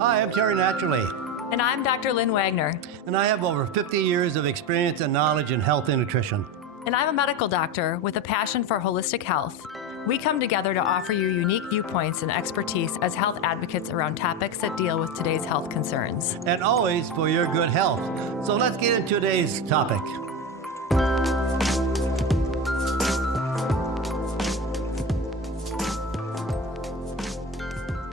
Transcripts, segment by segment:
Hi, I'm Terry Naturally, And I'm Dr. Lynn Wagner. and I have over 50 years of experience and knowledge in health and nutrition. And I'm a medical doctor with a passion for holistic health. We come together to offer you unique viewpoints and expertise as health advocates around topics that deal with today's health concerns. And always for your good health. So let's get into today's topic.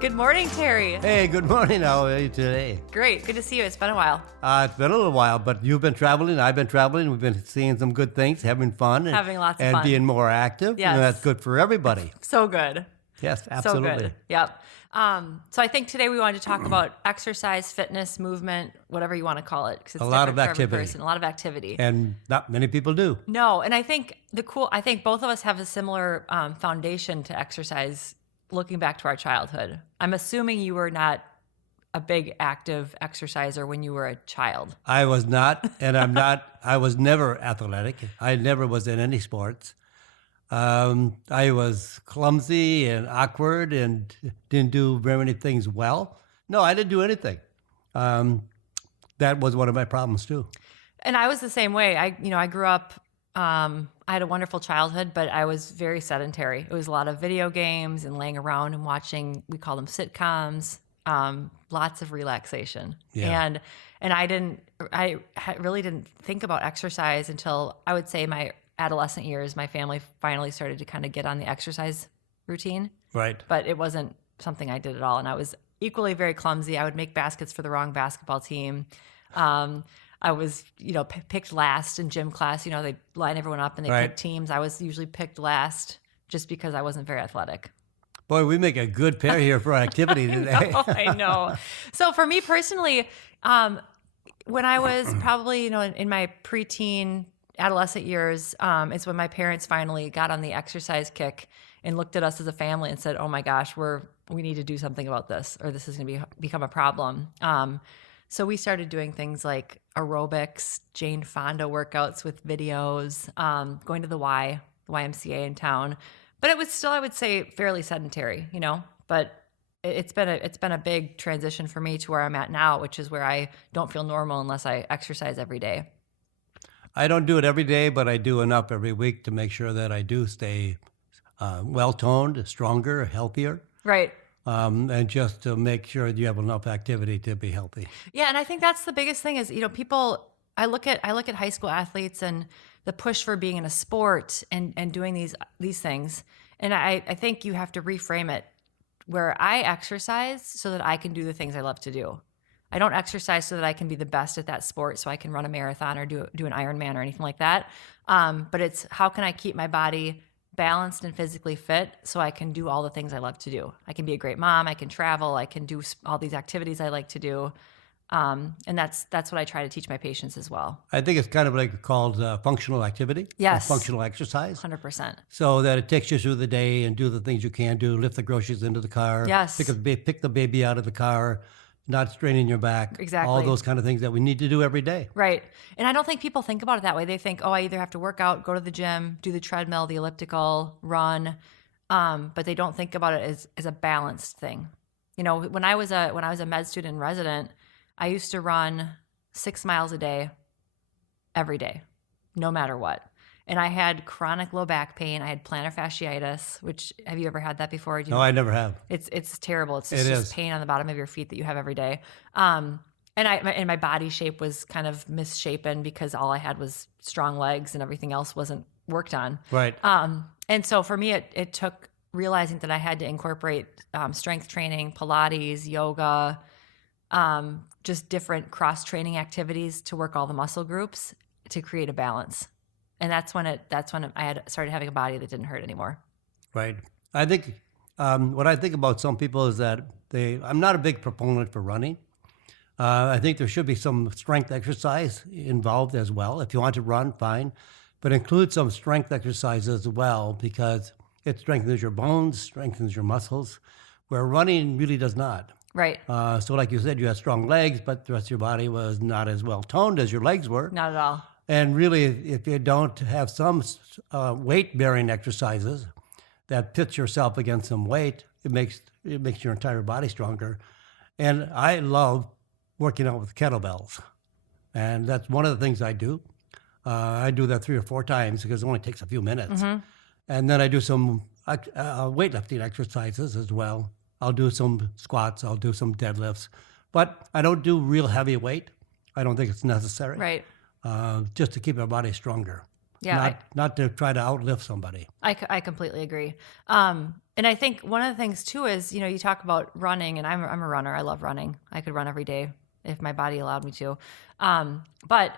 Good morning, Terry. Hey, good morning. How are you today? Great. Good to see you. It's been a while. It's been a little while, but you've been traveling, I've been traveling. We've been seeing some good things, having fun. Having lots of and fun. being more active. Yes. And that's good for everybody. So good. Yes, absolutely. So good. Yep. So I think today we wanted to talk about exercise, fitness, movement, whatever you want to call it. 'Cause it's A lot of different for every activity. person, a lot of activity. And not many people do. No, and I think I think both of us have a similar foundation to exercise looking back to our childhood. I'm assuming you were not a big active exerciser when you were a child. I was not, and I'm not. I was never athletic. I never was in any sports. I was clumsy and awkward and didn't do very many things well. No, I didn't do anything. That was one of my problems too. And I was the same way. I grew up, I had a wonderful childhood, but I was very sedentary. It was a lot of video games and laying around and watching, we call them sitcoms, lots of relaxation. Yeah. And I really didn't think about exercise until I would say my adolescent years. My family finally started to kind of get on the exercise routine, Right. but it wasn't something I did at all. And I was equally very clumsy. I would make baskets for the wrong basketball team. I was, picked last in gym class. They line everyone up and they Right. pick teams. I was usually picked last just because I wasn't very athletic. Boy, we make a good pair here for activity today. I know. So for me personally, when I was probably, in my preteen, adolescent years, it's when my parents finally got on the exercise kick and looked at us as a family and said, "Oh my gosh, we need to do something about this, or this is going to become a problem." So we started doing things like aerobics, Jane Fonda workouts with videos, going to the YMCA in town. But it was still, I would say, fairly sedentary, But it's been a big transition for me to where I'm at now, which is where I don't feel normal unless I exercise every day. I don't do it every day, but I do enough every week to make sure that I do stay well-toned, stronger, healthier. Right. And just to make sure that you have enough activity to be healthy. Yeah, and I think that's the biggest thing is, people, I look at high school athletes and the push for being in a sport and doing these things. And I think you have to reframe it where I exercise so that I can do the things I love to do. I don't exercise so that I can be the best at that sport, so I can run a marathon or do an Ironman or anything like that. But it's how can I keep my body balanced and physically fit so I can do all the things I love to do. I can be a great mom. I can travel. I can do all these activities I like to do. And that's what I try to teach my patients as well. I think it's kind of like called functional activity. Yes. Or functional exercise. 100%. So that it takes you through the day and do the things you can do, lift the groceries into the car. Yes. Pick the baby out of the car, not straining your back. Exactly. All those kind of things that we need to do every day. Right. And I don't think people think about it that way. They think, I either have to work out, go to the gym, do the treadmill, the elliptical, run. But they don't think about it as a balanced thing. When I was a med student and resident, I used to run 6 miles a day, every day, no matter what. And I had chronic low back pain. I had plantar fasciitis, which, have you ever had that before? No, I never have. It's terrible. It's It just is. pain on the bottom of your feet that you have every day. And my body shape was kind of misshapen because all I had was strong legs and everything else wasn't worked on. Right. And so for me, it took realizing that I had to incorporate strength training, Pilates, yoga, just different cross-training activities to work all the muscle groups to create a balance. And that's when I had started having a body that didn't hurt anymore. Right. I think what I think about some people is that I'm not a big proponent for running. I think there should be some strength exercise involved as well. If you want to run, fine, but include some strength exercise as well because it strengthens your bones, strengthens your muscles, where running really does not. Right. So like you said, you had strong legs, but the rest of your body was not as well toned as your legs were. Not at all. And really, if you don't have some weight-bearing exercises that pits yourself against some weight, it makes your entire body stronger. And I love working out with kettlebells. And that's one of the things I do. I do that 3 or 4 times because it only takes a few minutes. And then I do some weightlifting exercises as well. I'll do some squats, I'll do some deadlifts, but I don't do real heavy weight. I don't think it's necessary. Right. Just to keep our body stronger. Yeah. Not to try to outlift somebody. I completely agree. And I think one of the things too is, you talk about running, and I'm a runner. I love running. I could run every day if my body allowed me to. But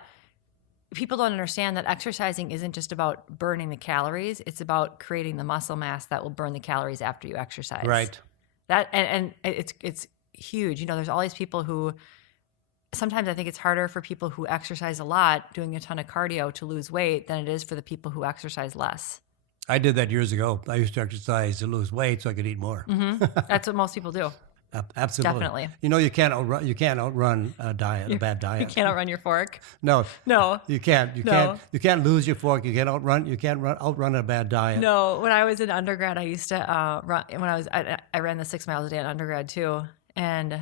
people don't understand that exercising isn't just about burning the calories. It's about creating the muscle mass that will burn the calories after you exercise. Right. That and it's huge. There's all these people who sometimes I think it's harder for people who exercise a lot doing a ton of cardio to lose weight than it is for the people who exercise less. I did that years ago. I used to exercise to lose weight so I could eat more. That's what most people do. Absolutely. Definitely. You can't outrun a diet, a bad diet. You can't outrun your fork. No. No. You can't. You can't lose your fork. You can't outrun a bad diet. No. When I was in undergrad, I used to run. I ran the 6 miles a day in undergrad too, and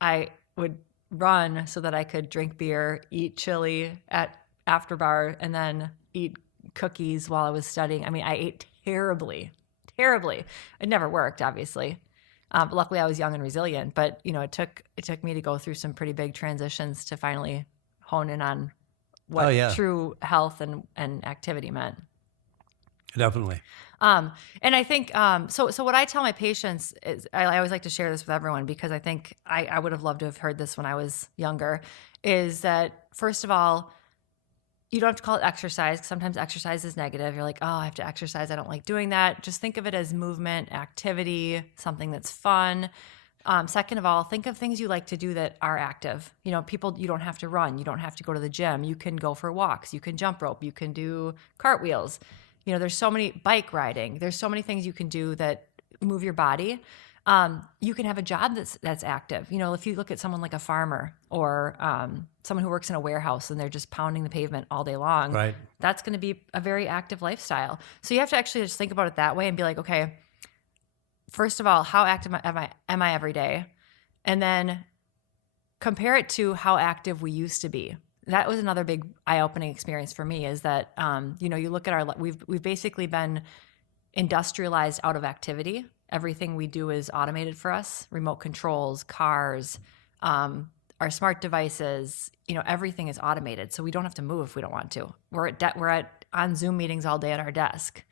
I would run so that I could drink beer, eat chili at after bar, and then eat cookies while I was studying. I mean, I ate terribly. It never worked, obviously. Luckily, I was young and resilient, but it took me to go through some pretty big transitions to finally hone in on what true health and activity meant. Definitely. And I think so what I tell my patients is I always like to share this with everyone because I think I would have loved to have heard this when I was younger, is that first of all, you don't have to call it exercise. Sometimes exercise is negative. You're like, oh, I have to exercise. I don't like doing that. Just think of it as movement, activity, something that's fun. Second of all, think of things you like to do that are active. People, you don't have to run. You don't have to go to the gym. You can go for walks. You can jump rope. You can do cartwheels. There's so many, bike riding. There's so many things you can do that move your body. You can have a job that's active. If you look at someone like a farmer or someone who works in a warehouse and they're just pounding the pavement all day long, right, that's going to be a very active lifestyle. So you have to actually just think about it that way and be like, okay, first of all, how active am I every day? And then compare it to how active we used to be. That was another big eye-opening experience for me, is that you look at we've basically been industrialized out of activity. Everything we do is automated for us. Remote controls, cars, our smart devices, everything is automated. So we don't have to move if we don't want to. We're on Zoom meetings all day at our desk.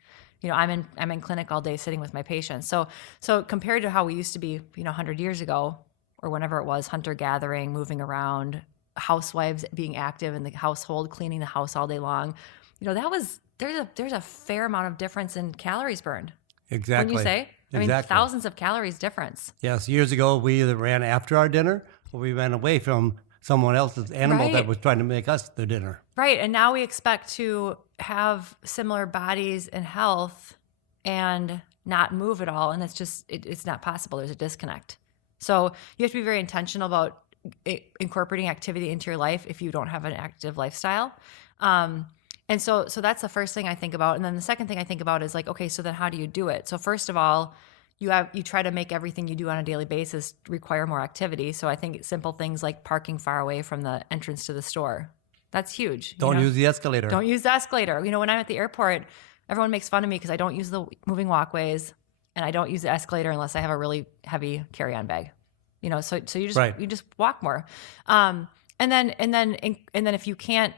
I'm in clinic all day sitting with my patients. So compared to how we used to be, 100 years ago or whenever it was, hunter gathering, moving around, housewives being active in the household, cleaning the house all day long, there's a fair amount of difference in calories burned. Exactly. Wouldn't you say? I mean, thousands of calories difference. Yes. Years ago, we either ran after our dinner or we ran away from someone else's animal that was trying to make us the dinner. Right. And now we expect to have similar bodies and health and not move at all. And it's just, it's not possible. There's a disconnect. So you have to be very intentional about incorporating activity into your life if you don't have an active lifestyle. And so that's the first thing I think about. And then the second thing I think about is like, okay, so then how do you do it? So first of all, you try to make everything you do on a daily basis require more activity. So I think simple things like parking far away from the entrance to the store. That's huge. Don't use the escalator. Don't use the escalator. When I'm at the airport, everyone makes fun of me because I don't use the moving walkways and I don't use the escalator unless I have a really heavy carry-on bag. So you just walk more. And then if you can't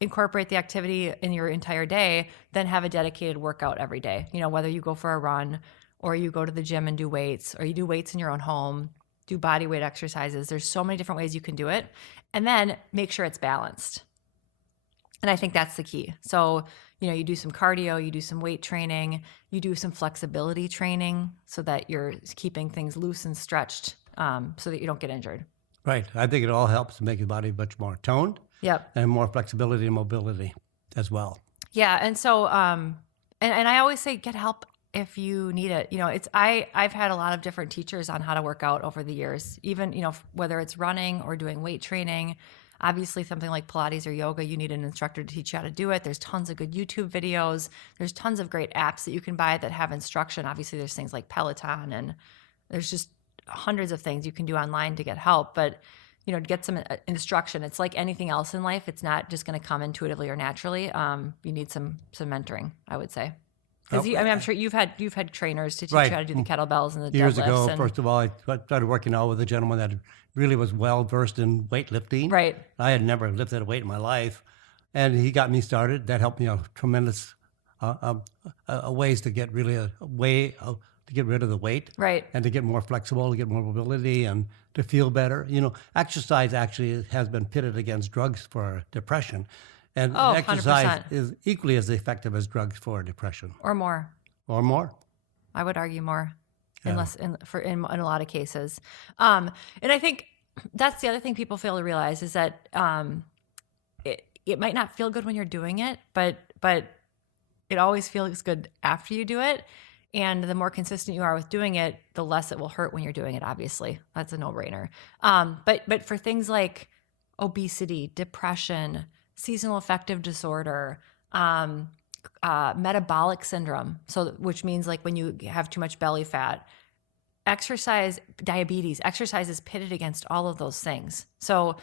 incorporate the activity in your entire day, then have a dedicated workout every day. Whether you go for a run or you go to the gym and do weights, or you do weights in your own home, do body weight exercises. There's so many different ways you can do it. And then make sure it's balanced. And I think that's the key. So, you do some cardio, you do some weight training, you do some flexibility training so that you're keeping things loose and stretched so that you don't get injured. Right. I think it all helps to make your body much more toned. Yep. And more flexibility and mobility as well. Yeah. And so, and I always say get help if you need it. I've had a lot of different teachers on how to work out over the years, even, whether it's running or doing weight training. Obviously, something like Pilates or yoga, you need an instructor to teach you how to do it. There's tons of good YouTube videos. There's tons of great apps that you can buy that have instruction. Obviously, there's things like Peloton, and there's just hundreds of things you can do online to get help, but to get some instruction. It's like anything else in life. It's not just going to come intuitively or naturally. You need some mentoring, I would say. Because I'm sure you've had trainers to teach you how to do the kettlebells and the Years deadlifts. ago, first of all, I started working out with a gentleman that really was well versed in weightlifting. Right. I had never lifted a weight in my life, and he got me started. That helped me a tremendous ways to get really to get rid of the weight, Right. and to get more flexible, to get more mobility, and to feel better. Exercise actually has been pitted against drugs for depression, and exercise 100%. is equally as effective as drugs for depression, Or more. or more. I would argue more, Yeah. in a lot of cases. And I think that's the other thing people fail to realize is that it might not feel good when you're doing it, but it always feels good after you do it. And the more consistent you are with doing it, the less it will hurt when you're doing it. Obviously, that's a no-brainer. But for things like obesity, depression, seasonal affective disorder, metabolic syndrome, which means like when you have too much belly fat, exercise is pitted against all of those things. So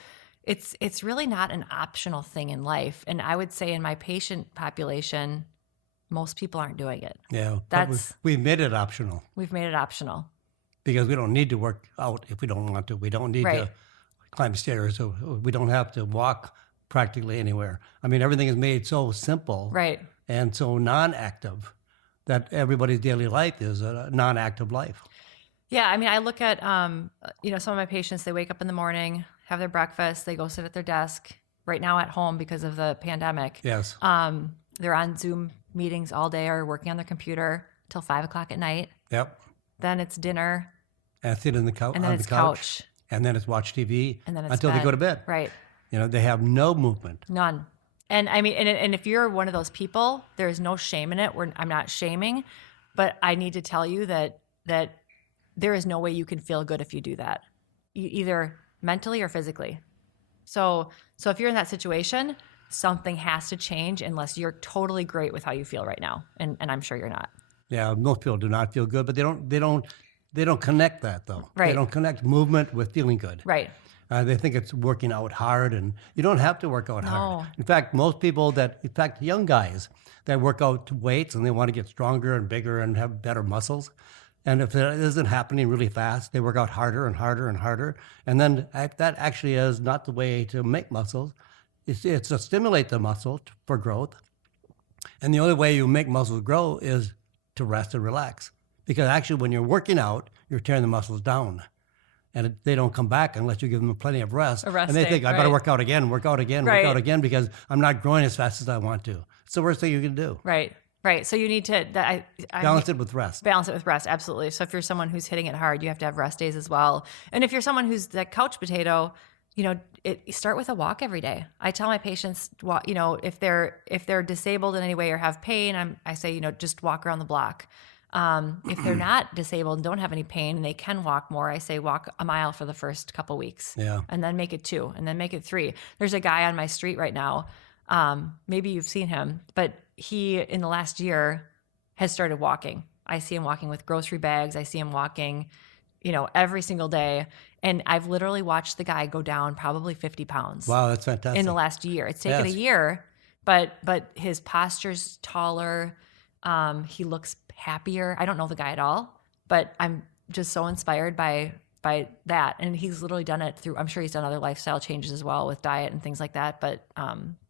it's really not an optional thing in life. And I would say in my patient population, most people aren't doing it. Yeah, but we've made it optional We've made it optional. because we don't need to work out if we don't want to. We don't need Right. to climb stairs, or we don't have to walk practically anywhere. I mean, everything is made so simple Right. and so non-active that everybody's daily life is a non-active life. Yeah. I mean, I look at, some of my patients, they wake up in the morning, have their breakfast, they go sit at their desk right now at home because of the pandemic. Yes. They're on Zoom meetings all day or working on their computer till 5 o'clock at night. Yep. Then it's dinner, And sit in the and then on it's the couch, couch, and then it's watch TV and then it's until they bed. go to bed. Right. They have no movement. None. And I mean, and if you're one of those people, there is no shame in it. I'm not shaming, but I need to tell you that there is no way you can feel good if you do that, either mentally or physically. So if you're in that situation, something has to change unless you're totally great with how you feel right now, and I'm sure you're not. Yeah, most people do not feel good, but they don't connect that though. Right. They don't connect movement with feeling good. Right. They think it's working out hard, and you don't have to work out hard. In fact, young guys that work out weights and they want to get stronger and bigger and have better muscles, and if it isn't happening really fast, they work out harder and harder and harder. And then that actually is not the way to make muscles. It's to stimulate the muscle for growth. And the only way you make muscles grow is to rest and relax. Because actually, when you're working out, you're tearing the muscles down. And they don't come back unless you give them plenty of rest. A rest and they day, think, I better right. work out again, because I'm not growing as fast as I want to. It's the worst thing you can do. Right. Right. So you need to Balance it with rest. Balance it with rest, absolutely. So if you're someone who's hitting it hard, you have to have rest days as well. And if you're someone who's that couch potato, start with a walk every day. I tell my patients, if they're disabled in any way or have pain, I say, just walk around the block. If they're not disabled and don't have any pain and they can walk more, I say walk a mile for the first couple weeks. Yeah. And then make it 2, and then make it 3. There's a guy on my street right now. Maybe you've seen him, but he, in the last year, has started walking. I see him walking with grocery bags. I see him walking, every single day. And I've literally watched the guy go down probably 50 pounds. Wow, that's fantastic. In the last year. It's taken a year, but his posture's taller. He looks happier. I don't know the guy at all, but I'm just so inspired by that. And he's literally done it I'm sure he's done other lifestyle changes as well with diet and things like that. But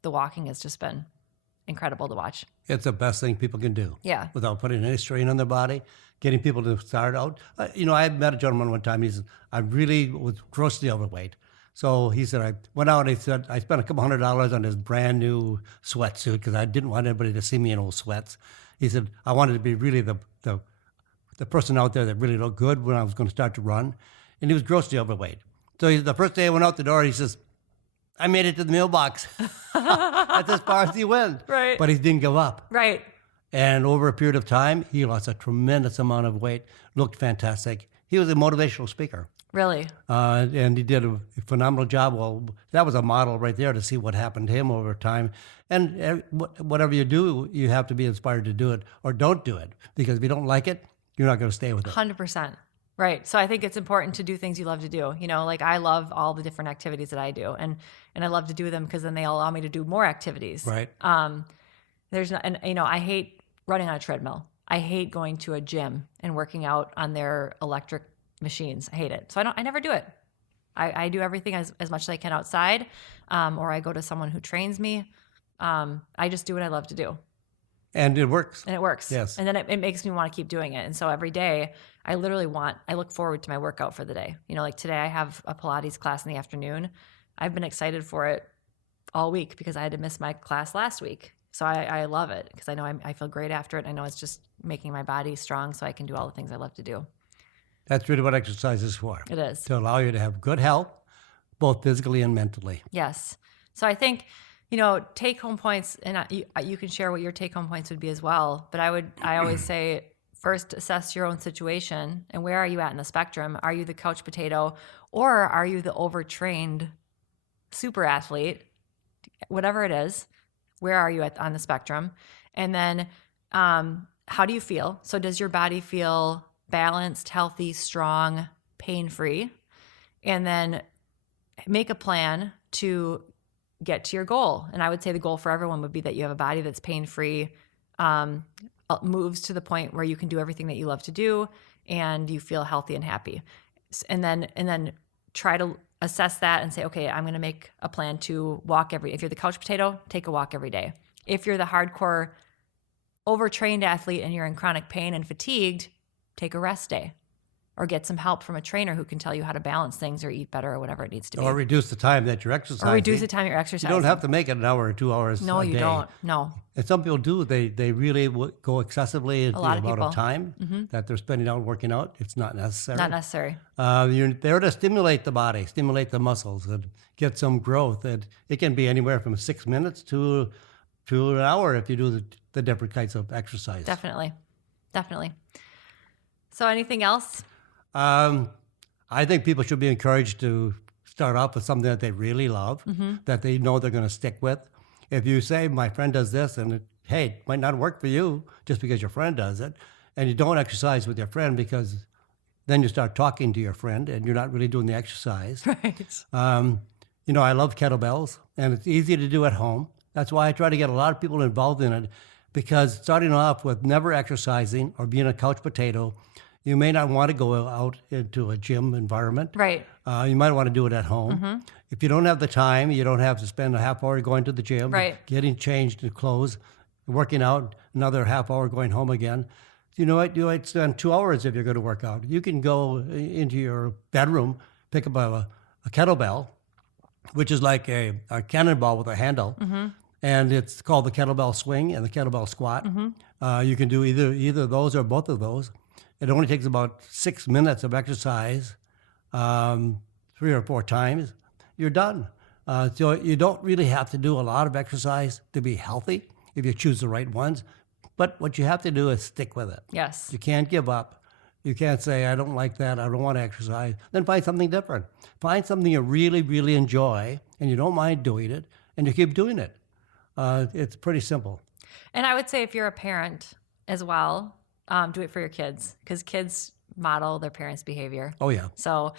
the walking has just been incredible to watch. It's the best thing people can do. Yeah. Without putting any strain on their body, getting people to start out. I met a gentleman one time. He said, I really was grossly overweight. So he said, I went out and he said, I spent a couple $100 on this brand new sweatsuit because I didn't want anybody to see me in old sweats. He said, I wanted to be really the person out there that really looked good when I was going to start to run. And he was grossly overweight. So the first day I went out the door, he says, I made it to the mailbox. That's as far as he went. Right. But he didn't give up. Right. And over a period of time, he lost a tremendous amount of weight, looked fantastic. He was a motivational speaker. Really? And he did a phenomenal job. Well, that was a model right there to see what happened to him over time. And whatever you do, you have to be inspired to do it or don't do it. Because if you don't like it, you're not going to stay with it. 100%. Right. So I think it's important to do things you love to do. Like I love all the different activities that I do, and I love to do them because then they allow me to do more activities. Right. There's not, and I hate running on a treadmill. I hate going to a gym and working out on their electric machines. I hate it. So I never do it. I do everything as much as I can outside, or I go to someone who trains me. I just do what I love to do. And it works. And it works. Yes. And then it makes me want to keep doing it. And so every day I look forward to my workout for the day. Like today I have a Pilates class in the afternoon. I've been excited for it all week because I had to miss my class last week. So I love it because I know I feel great after it. I know it's just making my body strong so I can do all the things I love to do. That's really what exercise is for. It is. To allow you to have good health, both physically and mentally. Yes. So I think, take-home points, and you can share what your take-home points would be as well. But I always say, first assess your own situation and where are you at in the spectrum? Are you the couch potato, or are you the overtrained super athlete? Whatever it is, where are you on the spectrum? And then how do you feel? So does your body feel balanced, healthy, strong, pain-free? And then make a plan to get to your goal. And I would say the goal for everyone would be that you have a body that's pain-free, moves to the point where you can do everything that you love to do and you feel healthy and happy. And then try to assess that and say, okay, I'm going to make a plan to walk if you're the couch potato, take a walk every day. If you're the hardcore overtrained athlete and you're in chronic pain and fatigued, take a rest day. Or get some help from a trainer who can tell you how to balance things or eat better or whatever it needs to be. Or reduce the time that you're exercising. Or reduce the time you're exercising. You don't have to make it an hour or 2 hours No, a you day. don't. No. And some people do. They really go excessively in the lot of amount people. of time that they're spending out working out. It's not necessary. Not necessary. You're there to stimulate the body, stimulate the muscles, and get some growth. And it can be anywhere from 6 minutes to an hour if you do the different kinds of exercise. Definitely. So anything else? I think people should be encouraged to start off with something that they really love, that they know they're going to stick with. If you say, my friend does this, and it might not work for you just because your friend does it, and you don't exercise with your friend because then you start talking to your friend and you're not really doing the exercise. Right. I love kettlebells, and it's easy to do at home. That's why I try to get a lot of people involved in it, because starting off with never exercising or being a couch potato, you may not want to go out into a gym environment. Right. You might want to do it at home. If you don't have the time, you don't have to spend a half hour going to the gym, Right. getting changed in clothes, working out, another half hour going home again. You know what? You might spend 2 hours if you're going to work out. You can go into your bedroom, pick up a kettlebell, which is like a cannonball with a handle, and it's called the kettlebell swing and the kettlebell squat. You can do either of those or both of those. It only takes about 6 minutes of exercise, 3 or 4 times. You're done. So you don't really have to do a lot of exercise to be healthy if you choose the right ones. But what you have to do is stick with it. Yes. You can't give up. You can't say, I don't like that, I don't want to exercise. Then find something different. Find something you really, really enjoy and you don't mind doing it, and you keep doing it. It's pretty simple. And I would say if you're a parent as well, do it for your kids, because kids model their parents' behavior. Oh, yeah. So,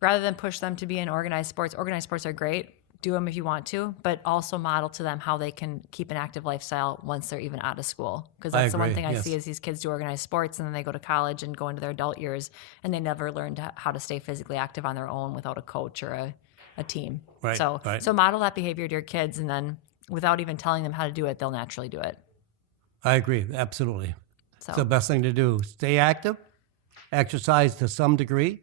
rather than push them to be in organized sports are great. Do them if you want to, but also model to them how they can keep an active lifestyle once they're even out of school. Because that's the one thing I see is these kids do organized sports and then they go to college and go into their adult years and they never learned how to stay physically active on their own without a coach or a team. Right, So right. so model that behavior to your kids, and then without even telling them how to do it, they'll naturally do it. I agree, absolutely. So It's the best thing to do. Stay active, exercise to some degree,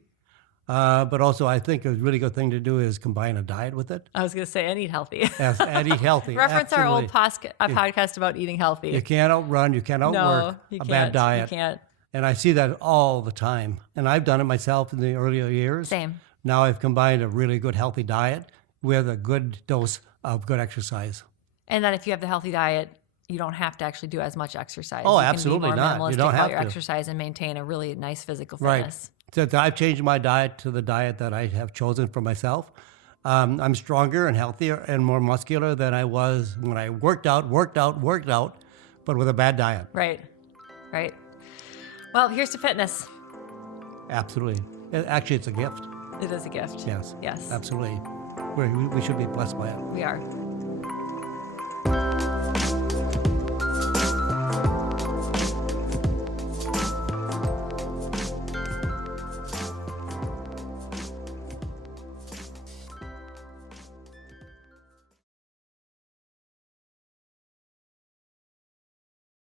but also I think a really good thing to do is combine a diet with it. I was going to say, and eat healthy. Yes, and eat healthy. Reference our old absolutely. podcast about eating healthy. You can't outrun, you can't outwork you a can't. bad diet. You can't. And I see that all the time. And I've done it myself in the earlier years. Same. Now I've combined a really good healthy diet with a good dose of good exercise. And then if you have the healthy diet, you don't have to actually do as much exercise. Oh, you absolutely can be not. more You minimalistic don't about have your to. exercise and maintain a really nice physical Right. fitness. Since I've changed my diet to the diet that I have chosen for myself, I'm stronger and healthier and more muscular than I was when I worked out, but with a bad diet. Right. Right. Well, here's to fitness. Absolutely. Actually, it's a gift. It is a gift. Yes. Yes. Absolutely. We should be blessed by it. We are.